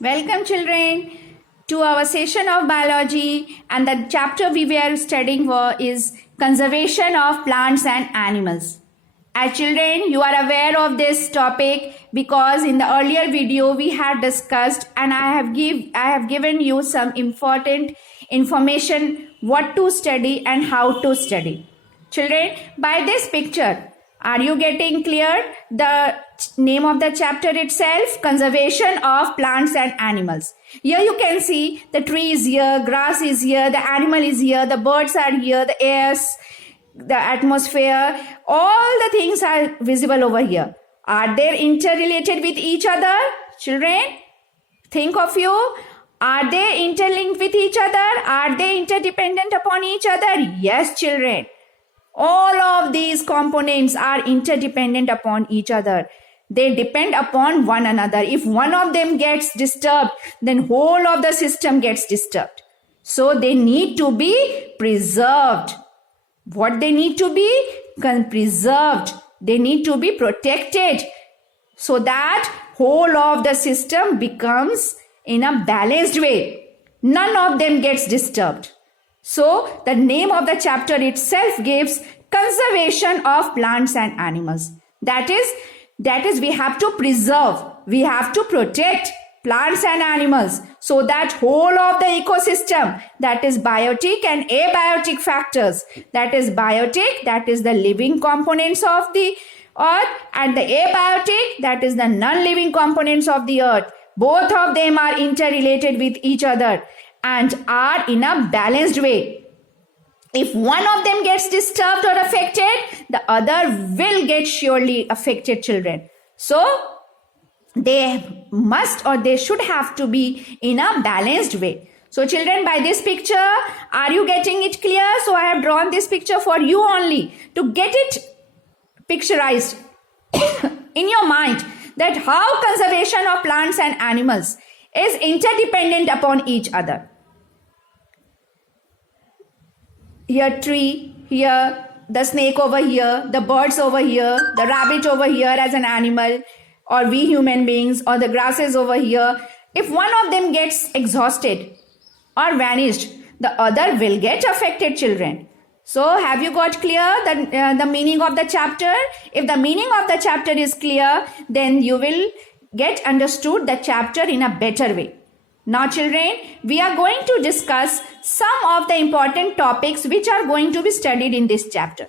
Welcome children to our session of biology, and the chapter we were studying is conservation of plants and animals. As children, you are aware of this topic because in the earlier video we had discussed, and I have given you some important information what to study and how to study. Children, by this picture, are you getting clear? The name of the chapter itself, conservation of plants and animals. Here you can see the tree is here, grass is here, the animal is here, the birds are here, the airs, the atmosphere, all the things are visible over here. Are they interrelated with each other? Children, think of you. Are they interlinked with each other? Are they interdependent upon each other? Yes, children. All of these components are interdependent upon each other. They depend upon one another. If one of them gets disturbed, then whole of the system gets disturbed. So they need to be preserved. What they need to be? Preserved. They need to be protected so that whole of the system becomes in a balanced way. None of them gets disturbed. So the name of the chapter itself gives conservation of plants and animals. That is we have to preserve, we have to protect plants and animals so that whole of the ecosystem, that is biotic and abiotic factors, that is biotic, that is the living components of the earth, and the abiotic, that is the non-living components of the earth. Both of them are interrelated with each other and are in a balanced way. If one of them gets disturbed or affected, the other will get surely affected, children. So they must or they should have to be in a balanced way. So children, by this picture, are you getting it clear? So I have drawn this picture for you only to get it picturized in your mind, that how conservation of plants and animals is interdependent upon each other. Here tree, here the snake over here, the birds over here, the rabbit over here as an animal, or we human beings, or the grasses over here. If one of them gets exhausted or vanished, the other will get affected, children. So have you got clear the meaning of the chapter? If the meaning of the chapter is clear, then you will get understood the chapter in a better way. Now children, we are going to discuss some of the important topics which are going to be studied in this chapter,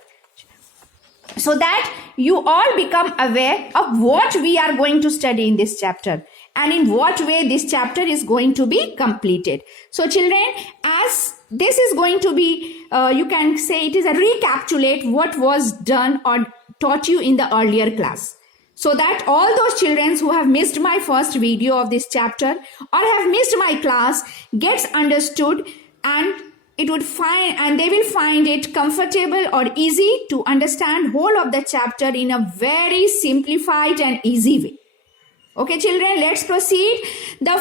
so that you all become aware of what we are going to study in this chapter and in what way this chapter is going to be completed. So children, as this is going to be, you can say it is a recapitulate what was done or taught you in the earlier class, so that all those children who have missed my first video of this chapter or have missed my class gets understood, and they will find it comfortable or easy to understand whole of the chapter in a very simplified and easy way. Okay children, let's proceed. The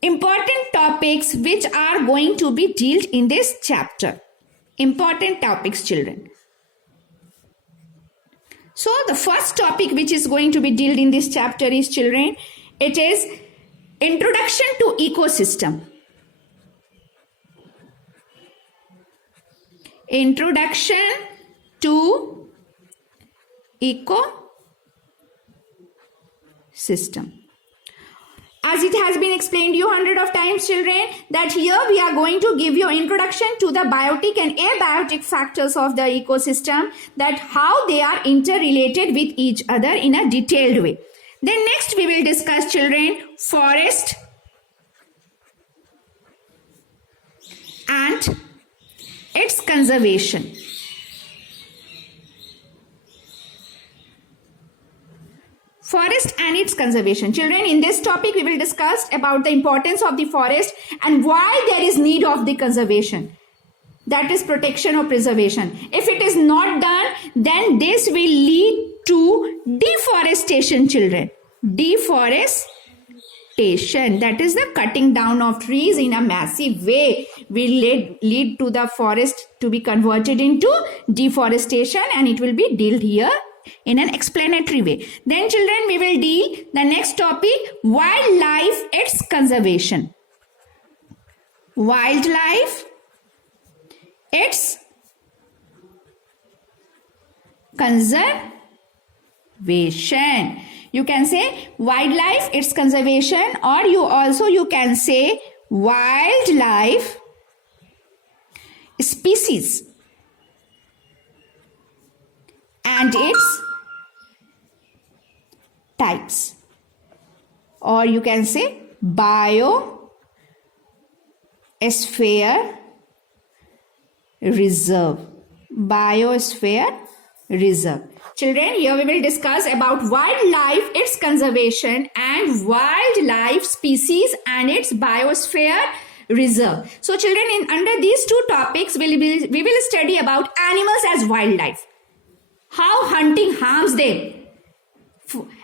important topics which are going to be dealt in this chapter. Important topics, children. So the first topic which is going to be dealt in this chapter is, children, it is Introduction to Ecosystem. Introduction to Ecosystem. As it has been explained you hundred of times, children, that here we are going to give you introduction to the biotic and abiotic factors of the ecosystem, that how they are interrelated with each other in a detailed way. Then next we will discuss, children, forest and its conservation. Forest and its conservation. Children, in this topic we will discuss about the importance of the forest and why there is need of the conservation. That is protection or preservation. If it is not done, then this will lead to deforestation, children. Deforestation, that is the cutting down of trees in a massive way, will lead to the forest to be converted into deforestation, and it will be dealt here in an explanatory way. Then children, we will deal the next topic, wildlife, its conservation. Wildlife, its conservation. You can say wildlife, its conservation, or you can say wildlife species and its types, or you can say biosphere reserve. Biosphere reserve. Children, here we will discuss about wildlife, its conservation, and wildlife species and its biosphere reserve. So children, under these two topics we will study about animals as wildlife, how hunting harms them,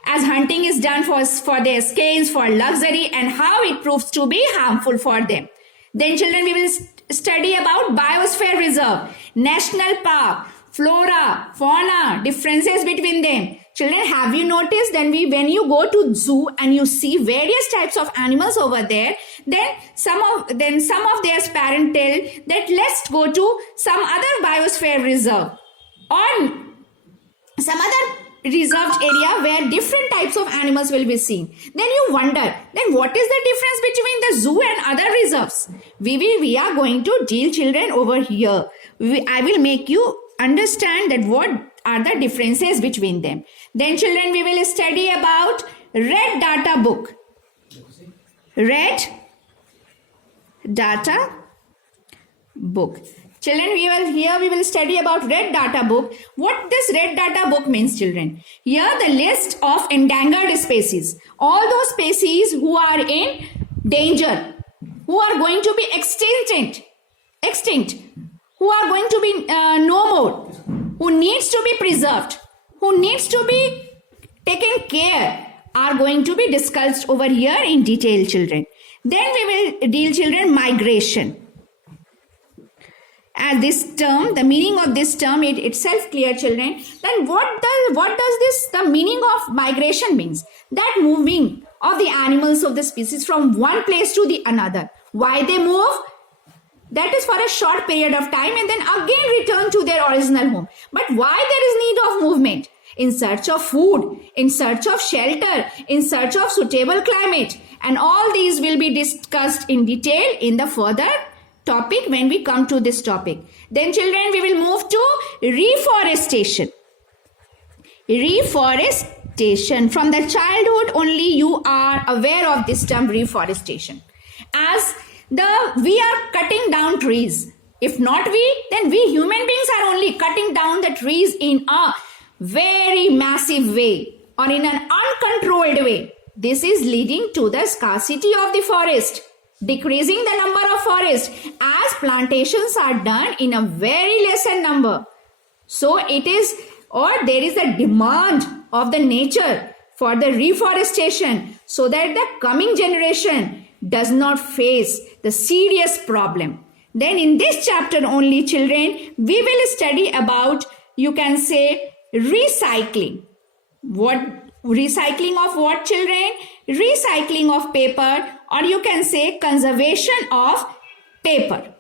as hunting is done for their scales, for luxury, and how it proves to be harmful for them. Then children, we will study about biosphere reserve, national park, flora, fauna, differences between them. Children, have you noticed when you go to zoo and you see various types of animals over there, then some of their parents tell that let's go to some other biosphere reserve or some other reserved area where different types of animals will be seen. Then you wonder, then what is the difference between the zoo and other reserves? We are going to deal, children, over here. I will make you understand that what are the differences between them. Then children, we will study about Red Data Book. Red Data Book. Children, we will study about Red Data Book. What this Red Data Book means, children? Here the list of endangered species. All those species who are in danger, who are going to be extinct, who are going to be no more, who needs to be preserved, who needs to be taken care, are going to be discussed over here in detail, children. Then we will deal, children, migration. As this term, the meaning of this term itself clear, children. Then what does the meaning of migration means? That moving of the animals of the species from one place to the another. Why they move? That is for a short period of time and then again return to their original home. But why there is need of movement? In search of food, in search of shelter, in search of suitable climate. And all these will be discussed in detail in the further topic when we come to this topic. Then children, we will move to reforestation. Reforestation. From the childhood only you are aware of this term reforestation. As we are cutting down trees. If not we, then we human beings are only cutting down the trees in a very massive way or in an uncontrolled way. This is leading to the scarcity of the forest, decreasing the number of forests as plantations are done in a very lesser number. So there is a demand of the nature for the reforestation so that the coming generation does not face the serious problem. Then in this chapter only, children, we will study about, you can say, recycling. What recycling of what, children? Recycling of paper, or you can say conservation of paper.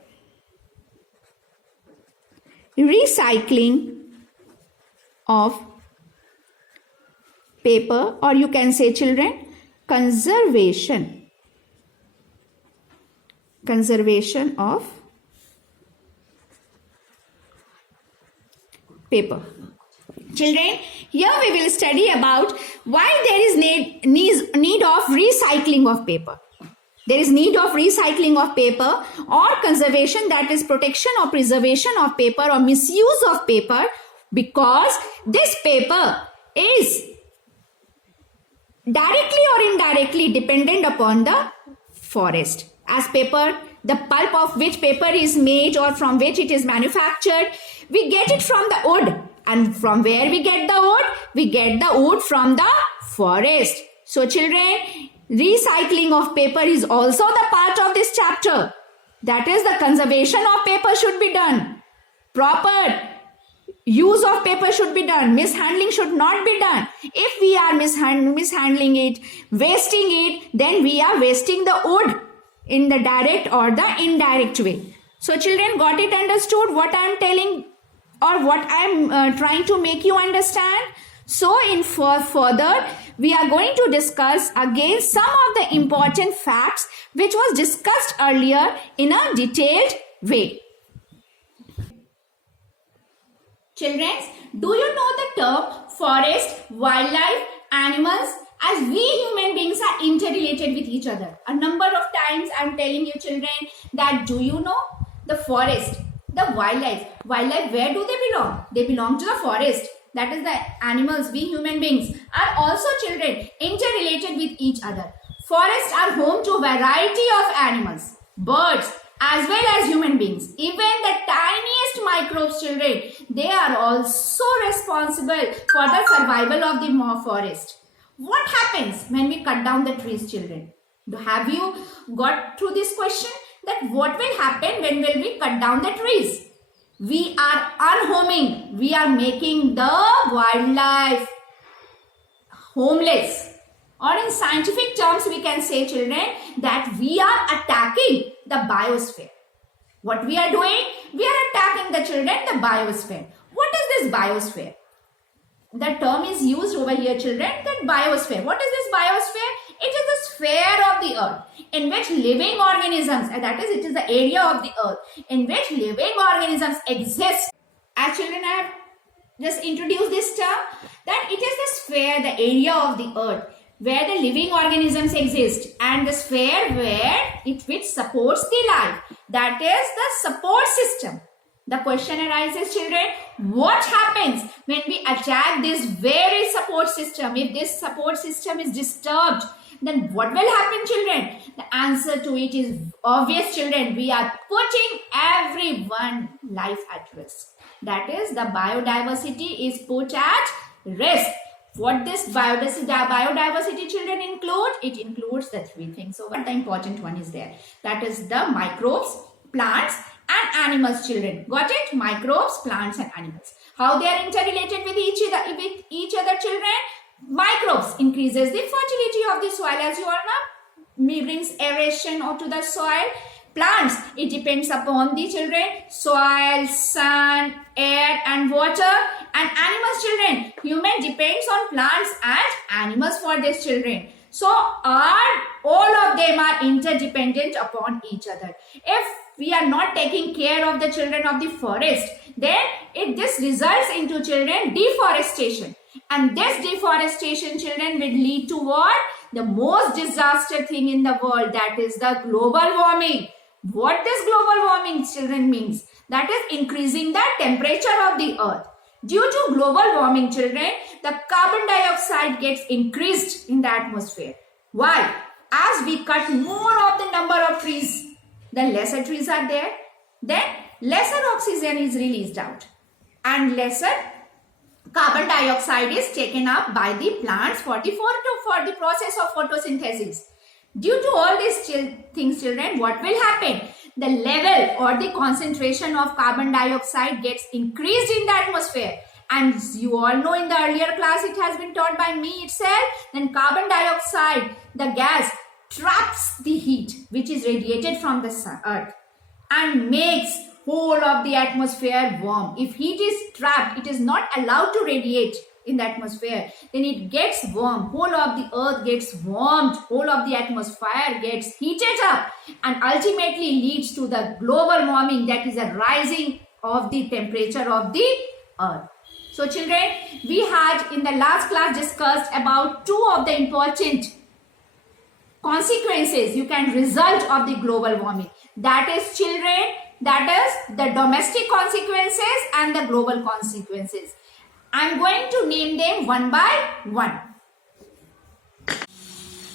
Recycling of paper, or you can say, children, conservation of paper. Children, here we will study about why there is need of recycling of paper. There is need of recycling of paper or conservation, that is protection or preservation of paper or misuse of paper, because this paper is directly or indirectly dependent upon the forest. As paper, the pulp of which paper is made or from which it is manufactured, we get it from the wood. And from where we get the wood? We get the wood from the forest. So children, recycling of paper is also the part of this chapter. That is, the conservation of paper should be done. Proper use of paper should be done. Mishandling should not be done. If we are mishandling it, wasting it, then we are wasting the wood in the direct or the indirect way. So children, got it understood what I am telling or what I am trying to make you understand? So in further, we are going to discuss again some of the important facts which was discussed earlier in a detailed way. Children, do you know the term forest, wildlife, animals? As we human beings are interrelated with each other. A number of times I am telling you children that do you know the forest, the wildlife. Wildlife, where do they belong? They belong to the forest. That is the animals, we human beings are also children interrelated with each other. Forests are home to a variety of animals, birds, as well as human beings. Even the tiniest microbes, children, they are also responsible for the survival of the forest. What happens when we cut down the trees, children? Have you got through this question? That what will happen when will we cut down the trees? We are unhoming. We are making the wildlife homeless. Or in scientific terms, we can say, children, that we are attacking the biosphere. What we are doing? We are attacking the children, the biosphere. What is this biosphere? The term is used over here, children, that biosphere. What is this biosphere? It is the sphere of the earth in which living organisms, that is, it is the area of the earth in which living organisms exist. As children, I have just introduced this term, that it is the sphere, the area of the earth where the living organisms exist, and the sphere where which supports the life, that is the support system. The question arises, children, what happens when we attack this very support system? If this support system is disturbed, then what will happen, children? The answer to it is obvious, children. We are putting everyone's life at risk. That is, the biodiversity is put at risk. What this biodiversity, children, include? It includes the three things. So what the important one is there? That is the microbes, plants, and animals, children. Got it? Microbes, plants, and animals. How they are interrelated with each other, children? Microbes increases the fertility of the soil, as you all know. Brings aeration to the soil. Plants, it depends upon the children, soil, sun, air, and water. And animals, children, human depends on plants and animals for these children. So all of them are interdependent upon each other. If we are not taking care of the children of the forest, then this results into, children, deforestation. And this deforestation, children, will lead to what? The most disaster thing in the world, that is the global warming. What does global warming, children, means? That is increasing the temperature of the earth. Due to global warming, children, the carbon dioxide gets increased in the atmosphere. Why? As we cut more of the number of trees, the lesser trees are there, then lesser oxygen is released out and lesser carbon dioxide is taken up by the plants for the process of photosynthesis. Due to all these things, children, what will happen? The level or the concentration of carbon dioxide gets increased in the atmosphere. And you all know in the earlier class, it has been taught by me itself, then carbon dioxide, the gas, traps the heat which is radiated from the earth and makes whole of the atmosphere warm. If heat is trapped, it is not allowed to radiate in the atmosphere, then it gets warm. Whole of the earth gets warmed, whole of the atmosphere gets heated up and ultimately leads to the global warming, that is a rising of the temperature of the earth. So children, we had in the last class discussed about two of the important consequences you can result of the global warming. That is, children, that is the domestic consequences and the global consequences. I am going to name them one by one.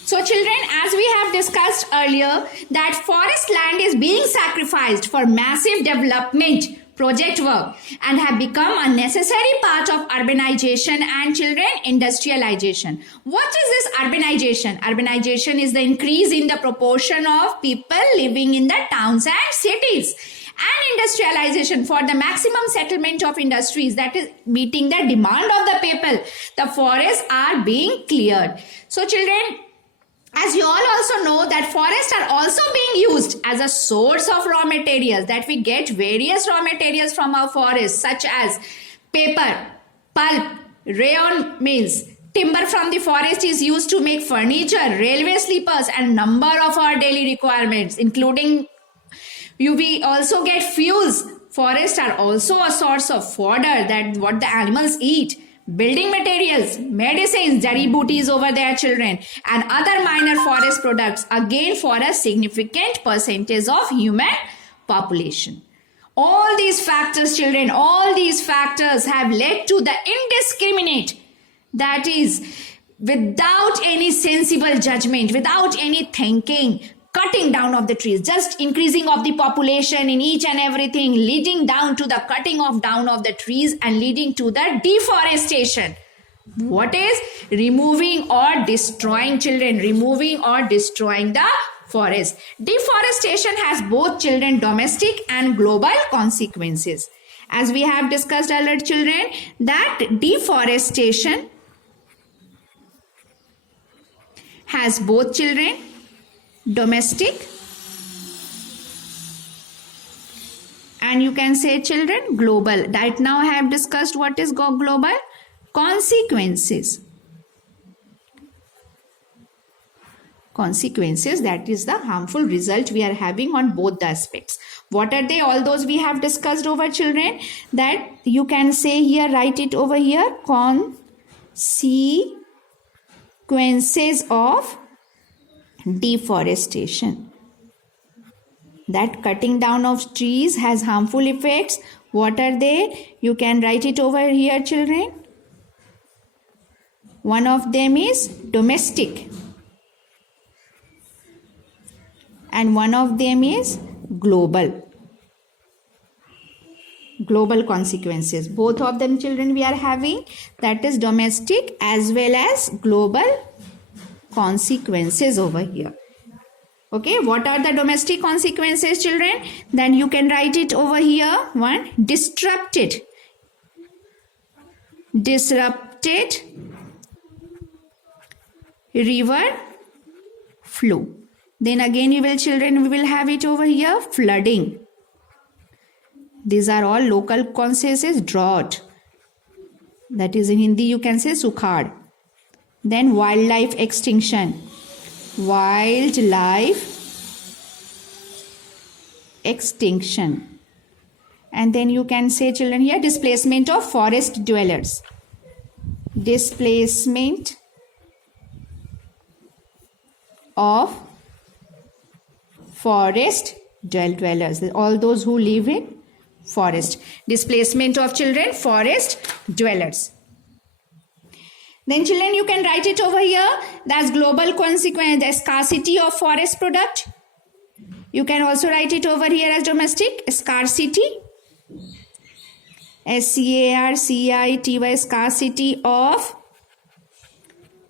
So children, as we have discussed earlier, that forest land is being sacrificed for massive development project work and have become a necessary part of urbanization and, children, industrialization. What is this urbanization? Urbanization is the increase in the proportion of people living in the towns and cities. and industrialization for the maximum settlement of industries, that is meeting the demand of the people, the forests are being cleared. So children, as you all also know that forests are also being used as a source of raw materials, that we get various raw materials from our forests such as paper, pulp, rayon mills. Timber from the forest is used to make furniture, railway sleepers and number of our daily requirements, including we also get fuels. Forests are also a source of fodder, that what the animals eat, building materials, medicines, jari booties over their children, and other minor forest products, again for a significant percentage of human population. All these factors, children, all these factors have led to the indiscriminate, that is, without any sensible judgment, without any thinking, cutting down of the trees, just increasing of the population in each and everything, leading down to the cutting of down of the trees and leading to the deforestation. What is? Removing or destroying, children, removing or destroying the forest. Deforestation has both, children, domestic and global consequences. As we have discussed earlier, children, that deforestation has both, children, domestic and you can say, children, global. Right now I have discussed what is global consequences. Consequences, that is the harmful result we are having on both the aspects. What are they? All those we have discussed over, children, that you can say here, write it over here, consequences of deforestation. That cutting down of trees has harmful effects. What are they? You can write it over here, children. One of them is domestic and one of them is global. Global consequences. Both of them, children, we are having, that is domestic as well as global consequences over here. Okay, what are the domestic consequences, children? Then you can write it over here. One, disrupted river flow. Then again you will, children, we will have it over here, flooding. These are all local consequences. Drought, that is in Hindi you can say sukhad. Then wildlife extinction. Wildlife extinction. And then you can say, children, here, displacement of forest dwellers. Displacement of forest dwellers. All those who live in forest. Displacement of, children, forest dwellers. Then, children, you can write it over here. That's global consequence, the scarcity of forest product. You can also write it over here as domestic, scarcity. SCARCITY, scarcity of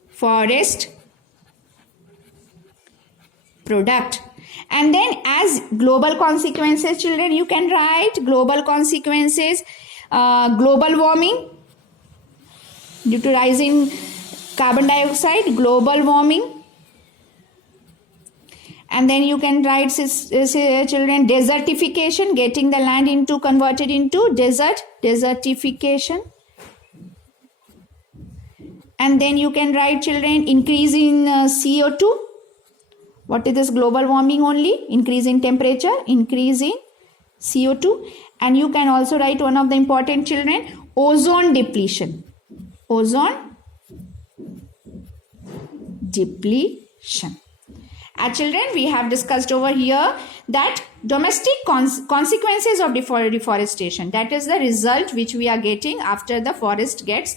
forest product. And then as global consequences, children, you can write global consequences, global warming, due to rising carbon dioxide, global warming. And then you can write, children, desertification, getting the land into converted into desert, desertification. And then you can write, children, increase in CO2. What is this? Global warming only, increase in temperature, increase in CO2. And you can also write one of the important, children, ozone depletion. Ozone depletion. Children, we have discussed over here that domestic consequences of deforestation, that is the result which we are getting after the forest gets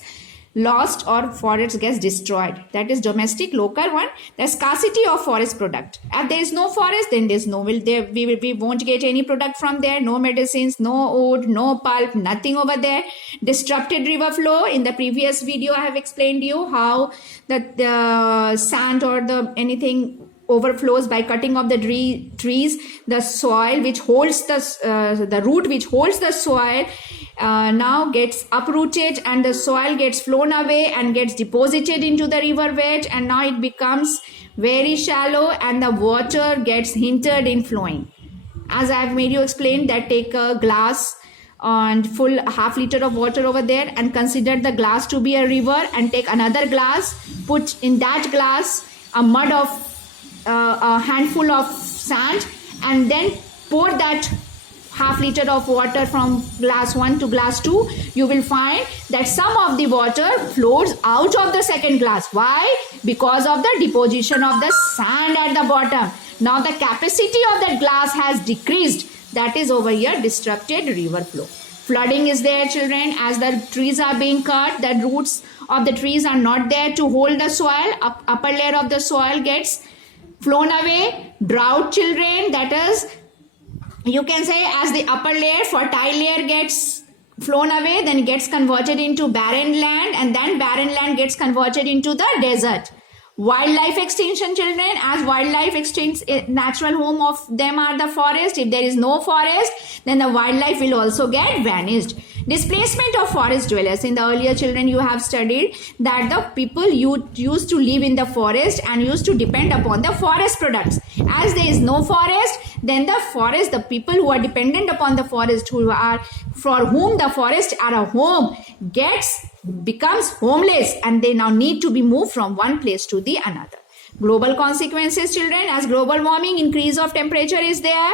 lost or forest gets destroyed. That is domestic, local one. The scarcity of forest product. If there is no forest, then there is no, we won't get any product from there. No medicines, no wood, no pulp, nothing over there. Disrupted river flow. In the previous video, I have explained you how the sand or the anything overflows by cutting of the trees. The soil which holds the root which holds the soil now gets uprooted, and the soil gets flown away and gets deposited into the river bed, and now it becomes very shallow and the water gets hindered in flowing. As I have made you explain, that take a glass and full half liter of water over there and consider the glass to be a river, and take another glass, put in that glass a mud of a handful of sand, and then pour that half liter of water from glass 1 to glass 2, you will find that some of the water flows out of the second glass. Why? Because of the deposition of the sand at the bottom. Now the capacity of that glass has decreased. That is over here disrupted river flow. Flooding is there, children, as the trees are being cut. The roots of the trees are not there to hold the soil. Upper layer of the soil gets flown away. Drought, children, that is, you can say, as the upper layer, fertile layer gets flown away, then it gets converted into barren land, and then barren land gets converted into the desert. Wildlife extinction, children, as wildlife extincts, natural home of them are the forest. If there is no forest, then the wildlife will also get vanished. Displacement of forest dwellers. In the earlier, children, you have studied that the people used to live in the forest and used to depend upon the forest products. As there is no forest, then the people who are dependent upon the forest, for whom the forest are a home, becomes homeless, and they now need to be moved from one place to the another. Global consequences, children, as global warming, increase of temperature is there,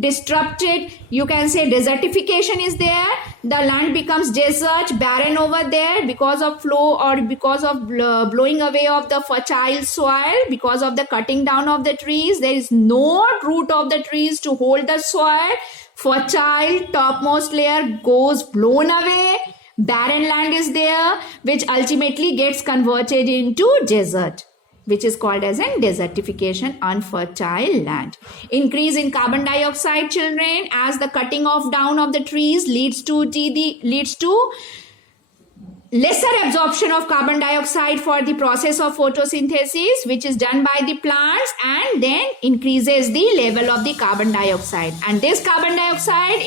disrupted, you can say, desertification is there. The land becomes desert, barren over there because of flow or because of blowing away of the fertile soil, because of the cutting down of the trees. There is no root of the trees to hold the soil. Fertile topmost layer goes blown away. Barren land is there, which ultimately gets converted into desert, which is called as a desertification, unfertile land. Increase in carbon dioxide, children, as the cutting off down of the trees leads to lesser absorption of carbon dioxide for the process of photosynthesis, which is done by the plants, and then increases the level of the carbon dioxide. And this carbon dioxide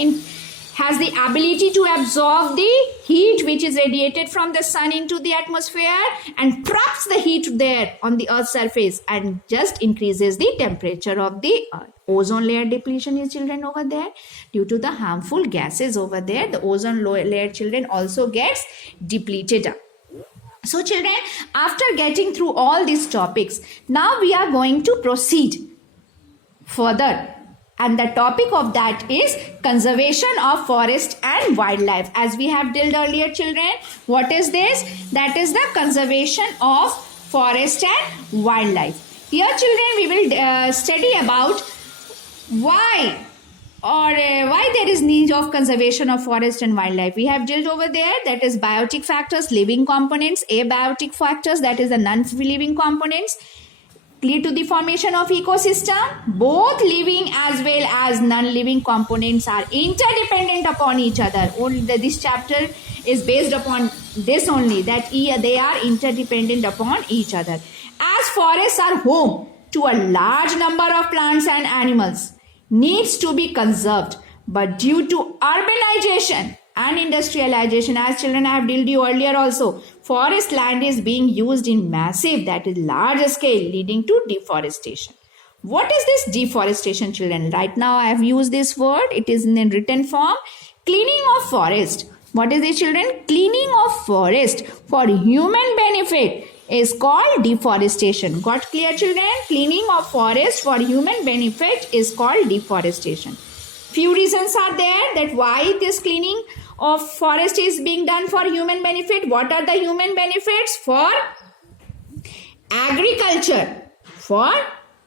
has the ability to absorb the heat which is radiated from the sun into the atmosphere and traps the heat there on the earth's surface and just increases the temperature of the earth. Ozone layer depletion is, children, over there. Due to the harmful gases over there, the ozone layer, children, also gets depleted. So, children, after getting through all these topics, now we are going to proceed further. And the topic of that is conservation of forest and wildlife. As we have dealt earlier, children, what is this? That is the conservation of forest and wildlife. Here, children, we will study about why there is need of conservation of forest and wildlife. We have dealt over there, that is biotic factors, living components, abiotic factors, that is the non-living components, lead to the formation of ecosystem. Both living as well as non-living components are interdependent upon each other. This chapter is based upon this only, that they are interdependent upon each other. As forests are home to a large number of plants and animals, needs to be conserved, but due to urbanization and industrialization, as children I have dealt you earlier also, forest land is being used in massive, that is large scale, leading to deforestation. What is this deforestation, children? Right now I have used this word, it is in a written form. Cleaning of forest. What is this, children? Cleaning of forest for human benefit is called deforestation. Got clear, children? Cleaning of forest for human benefit is called deforestation. Few reasons are there that why this cleaning of forest is being done for human benefit. What are the human benefits? For agriculture, for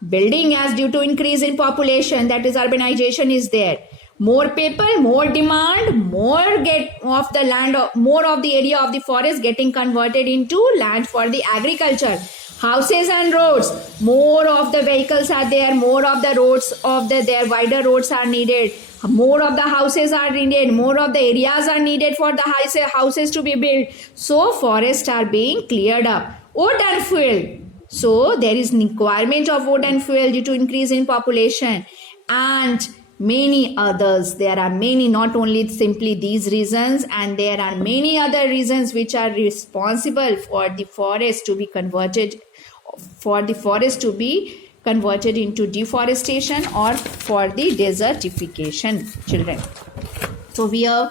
building, as due to increase in population, that is urbanization is there. More people, more demand, more of the land, more of the area of the forest getting converted into land for the agriculture. Houses and roads, more of the vehicles are there, more of the roads their wider roads are needed, more of the houses are needed, more of the areas are needed for the houses to be built. So forests are being cleared up. Wood and fuel. So there is requirement of wood and fuel due to increase in population and many others. There are many, not only simply these reasons, and there are many other reasons which are responsible for the forest to be converted into deforestation or for the desertification, children. So we are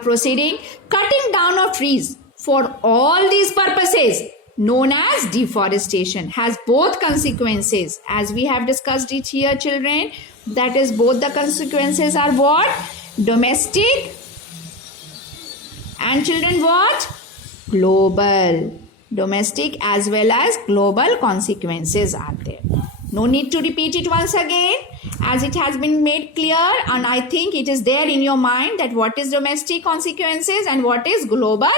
proceeding. Cutting down of trees for all these purposes known as deforestation has both consequences, as we have discussed it here, children. That is, both the consequences are what? Domestic, and children, what? Global. Domestic as well as global consequences are there. No need to repeat it once again, as it has been made clear, and I think it is there in your mind that what is domestic consequences and what is global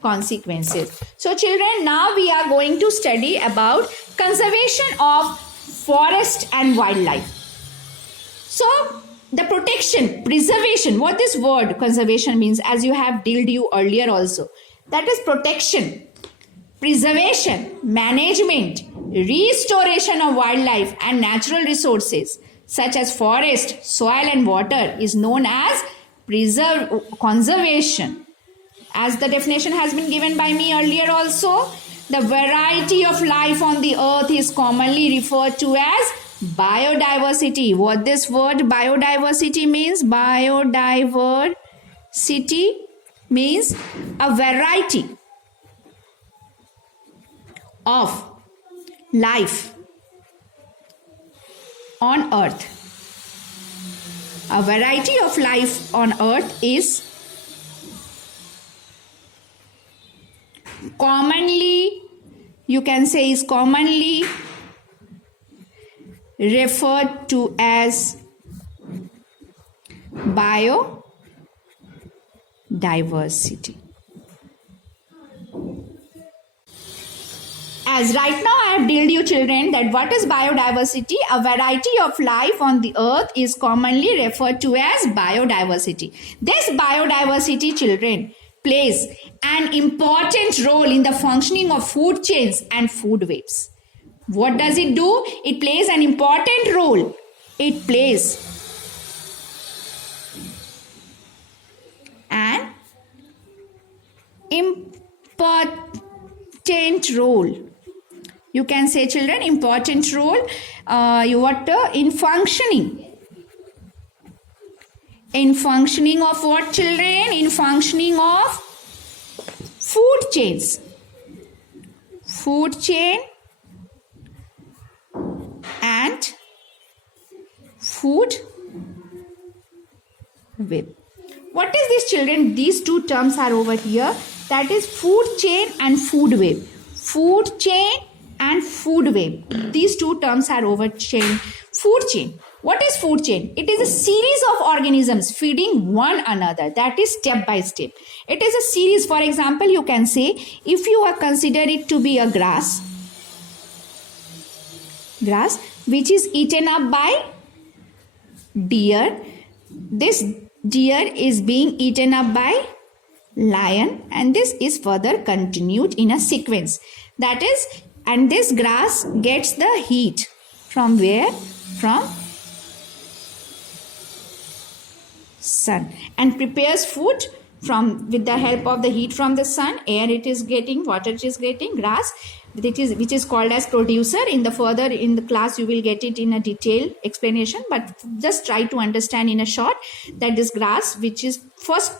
consequences. So children, now we are going to study about conservation of forest and wildlife. So the protection, preservation, what this word conservation means, as you have dealt you earlier also, that is protection, preservation, management, restoration of wildlife and natural resources such as forest, soil and water is known as conservation. As the definition has been given by me earlier also, the variety of life on the earth is commonly referred to as biodiversity. What this word biodiversity means? Biodiversity means a variety of life on earth. A variety of life on earth is commonly, you can say, is commonly referred to as biodiversity. As right now I have told you, children, that what is biodiversity? A variety of life on the earth is commonly referred to as biodiversity. This biodiversity, children, plays an important role in the functioning of food chains and food webs. What does it do? It plays an important role. It plays an important role. You can say, children, important role in functioning. In functioning of what, children? In functioning of food chains. Food chain and food web. What is this, children? These two terms are over here. That is food chain and food web. Food chain and food web. These two terms are over chain. Food chain. What is food chain? It is a series of organisms feeding one another. That is step by step. It is a series. For example, you can say, if you are consider it to be a grass which is eaten up by deer. This deer is being eaten up by lion, and this is further continued in a sequence. That is, and this grass gets the heat from where? From sun, and prepares food with the help of the heat from the sun. Air it is getting, water it is getting, grass which is called as producer. In the class you will get it in a detailed explanation, but just try to understand in a short that this grass, which is first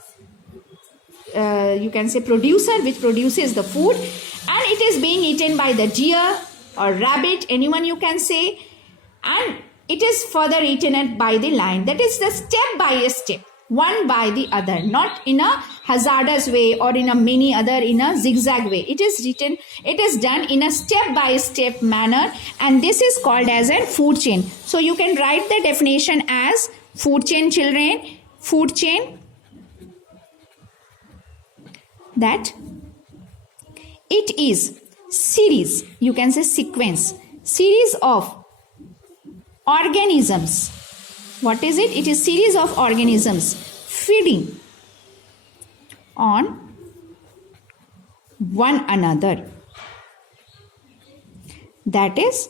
you can say producer, which produces the food, and it is being eaten by the deer or rabbit, anyone you can say, and it is further eaten by the lion. That is the step by step, one by the other, not in a hazardous way or in a in a zigzag way. It is done in a step by step manner, and this is called as a food chain. So you can write the definition as food chain, children. Food chain, that it is series, you can say sequence, series of organisms. What is it? It is series of organisms feeding on one another. That is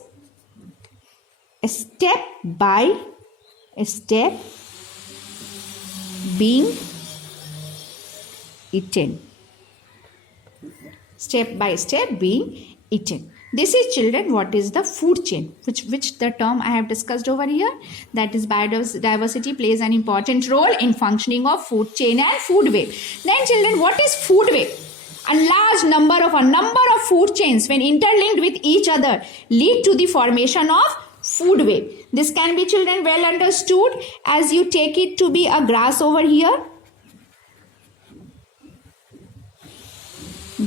step by step being eaten. Step by step being eaten. This is, children, what is the food chain, which the term I have discussed over here. That is, biodiversity plays an important role in functioning of food chain and food web. Then, children, what is food web? A number of food chains, when interlinked with each other, lead to the formation of food web. This can be, children, well understood as you take it to be a grass over here.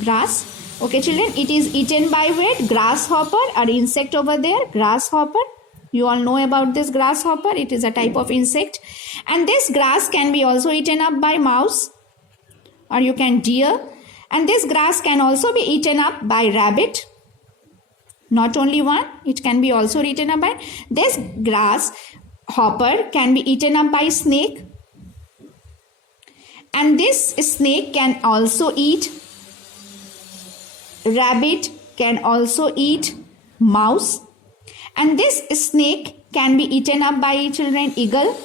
Grass. Okay, children, it is eaten by what? Grasshopper, or insect over there, grasshopper. You all know about this grasshopper. It is a type of insect. And this grass can be also eaten up by mouse, or you can deer. And this grass can also be eaten up by rabbit. Not only one, it can be also eaten up by. This grasshopper can be eaten up by snake. And this snake can also eat rabbit, can also eat mouse, and this snake can be eaten up by, children, eagle.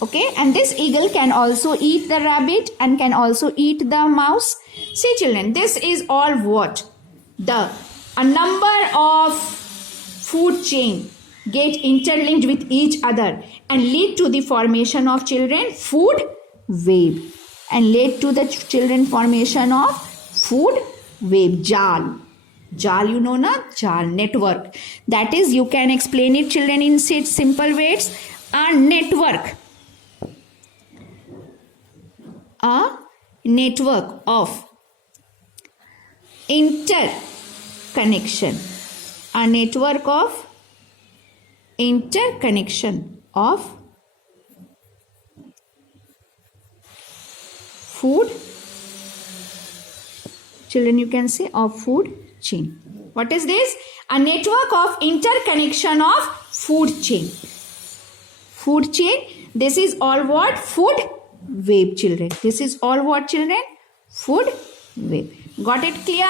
Okay, and this eagle can also eat the rabbit and can also eat the mouse. See, children, this is all what? A number of food chain get interlinked with each other and lead to the formation of, children, food web, and lead to the, children, formation of food web. Jal, you know na? Jal, network. That is, you can explain it, children, in simple words. A network. A network of interconnection. A network of interconnection of food, children, you can say, of food chain. What is this? A network of interconnection of food chain. Food chain. This is all what? Food web, children. This is all what, children? Food web. Got it clear?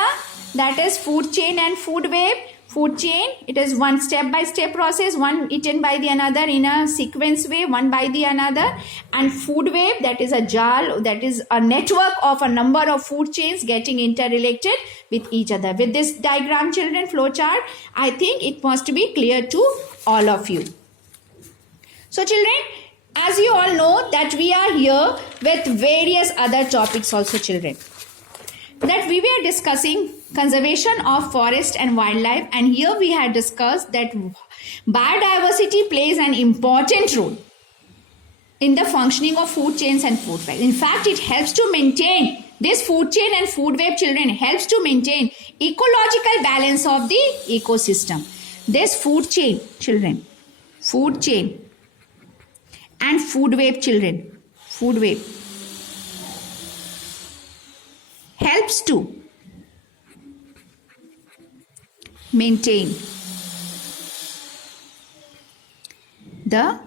That is food chain and food web. Food chain, it is one step-by-step process, one eaten by the another in a sequence way, one by the another. And food web, that is a jal, that is a network of a number of food chains getting interrelated with each other. With this diagram, children, flowchart, I think it must be clear to all of you. So, children, as you all know that we are here with various other topics also, children. That we were discussing conservation of forest and wildlife, and here we had discussed that biodiversity plays an important role in the functioning of food chains and food web. In fact, it helps to maintain this food chain and food web, children, helps to maintain ecological balance of the ecosystem. This food chain, children, food chain and food web, children, food web helps to maintain the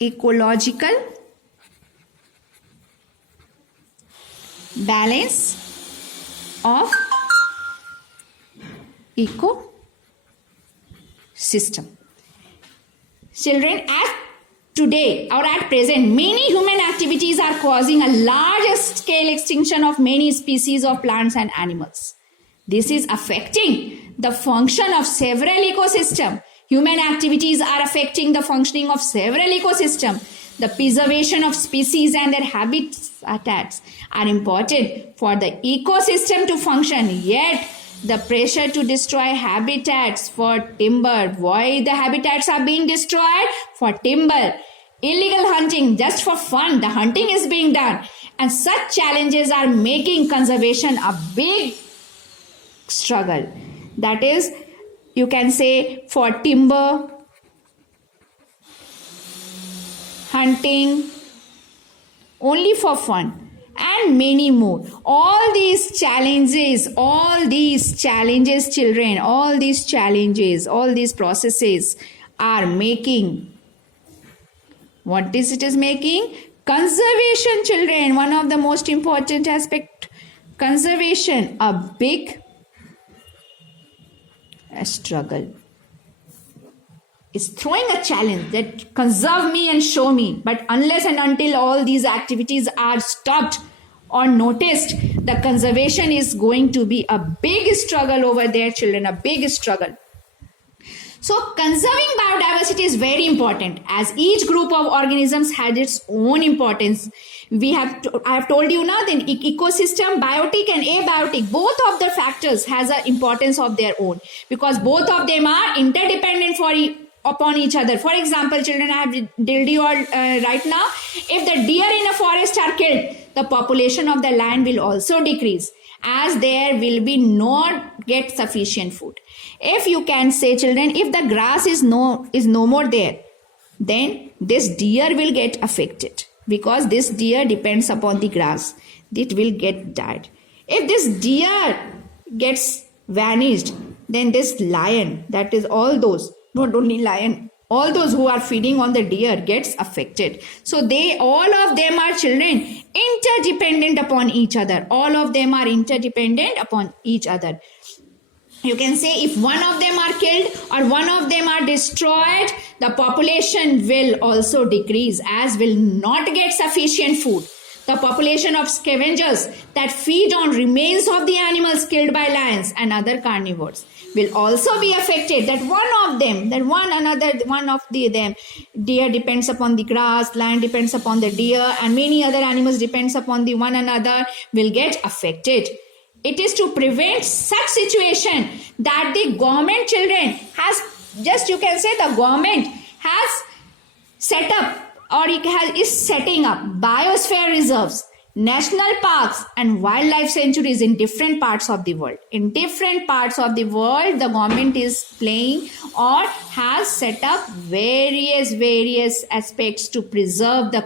ecological balance of ecosystem. Children, at today or at present, many human activities are causing a large scale extinction of many species of plants and animals. This is affecting the function of several ecosystems. Human activities are affecting the functioning of several ecosystems. The preservation of species and their habitats are important for the ecosystem to function. Yet, the pressure to destroy habitats for timber. Why the habitats are being destroyed? For timber. Illegal hunting, just for fun. The hunting is being done. And such challenges are making conservation a big struggle. That is, you can say, for timber, hunting, only for fun, and many more. All these challenges, children, all these processes are making, what is it is making? Conservation, children, one of the most important aspect Conservation, a big struggle. Is throwing a challenge that conserve me and show me. But unless and until all these activities are stopped or noticed, the conservation is going to be a big struggle over there, children, a big struggle. So conserving biodiversity is very important, as each group of organisms has its own importance. I have told you now, the ecosystem, biotic and abiotic, both of the factors has an importance of their own, because both of them are interdependent upon each other. For example, children, I have told you all right now, if the deer in a forest are killed, the population of the land will also decrease, as there will be not get sufficient food. If you can say, children, if the grass is no more there, then this deer will get affected, because this deer depends upon the grass. It will get died. If this deer gets vanished, then this lion, that is all those, not only lion, all those who are feeding on the deer gets affected. So all of them are, children, interdependent upon each other. All of them are interdependent upon each other. You can say if one of them are killed or one of them are destroyed, the population will also decrease, as will not get sufficient food. The population of scavengers that feed on remains of the animals killed by lions and other carnivores will also be affected. That one of them, deer depends upon the grass, lion depends upon the deer, and many other animals depends upon the one another, will get affected. It is to prevent such situation that the government, children, you can say the government has set up or is setting up biosphere reserves, national parks and wildlife sanctuaries in different parts of the world. In different parts of the world, the government is playing or has set up various aspects to preserve the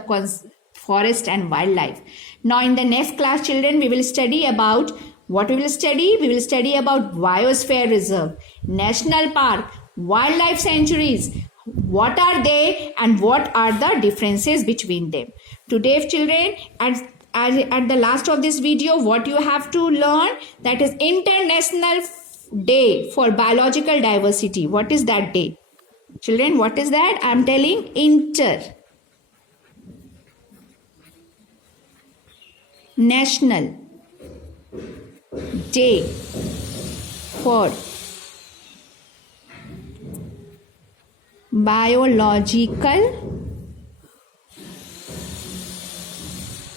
forest and wildlife. Now in the next class, children, we will study about what we will study. We will study about biosphere reserve, national park, wildlife sanctuaries. What are they and what are the differences between them? Today, children, at the last of this video, what you have to learn, that is International Day for Biological Diversity. What is that day? Children, what is that? I am telling International Day for Biological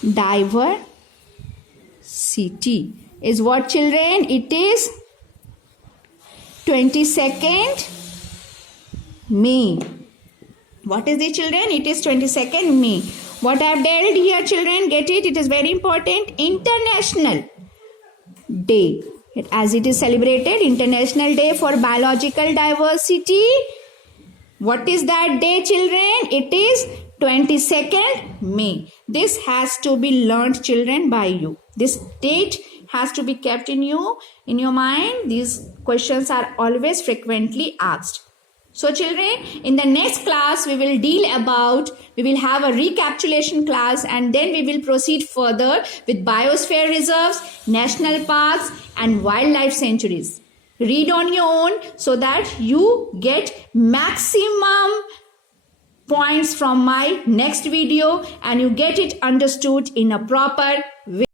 Diversity is what, children? It is 22nd May. What is it, children? It is 22nd May. What I have told here, children, get it? It is very important. International Day. As it is celebrated, International Day for Biological Diversity. What is that day, children? It is 22nd May. This has to be learned, children, by you. This date has to be kept in your mind. These questions are always frequently asked. So children, in the next class, we will have a recapitulation class, and then we will proceed further with biosphere reserves, national parks and wildlife sanctuaries. Read on your own so that you get maximum points from my next video and you get it understood in a proper way.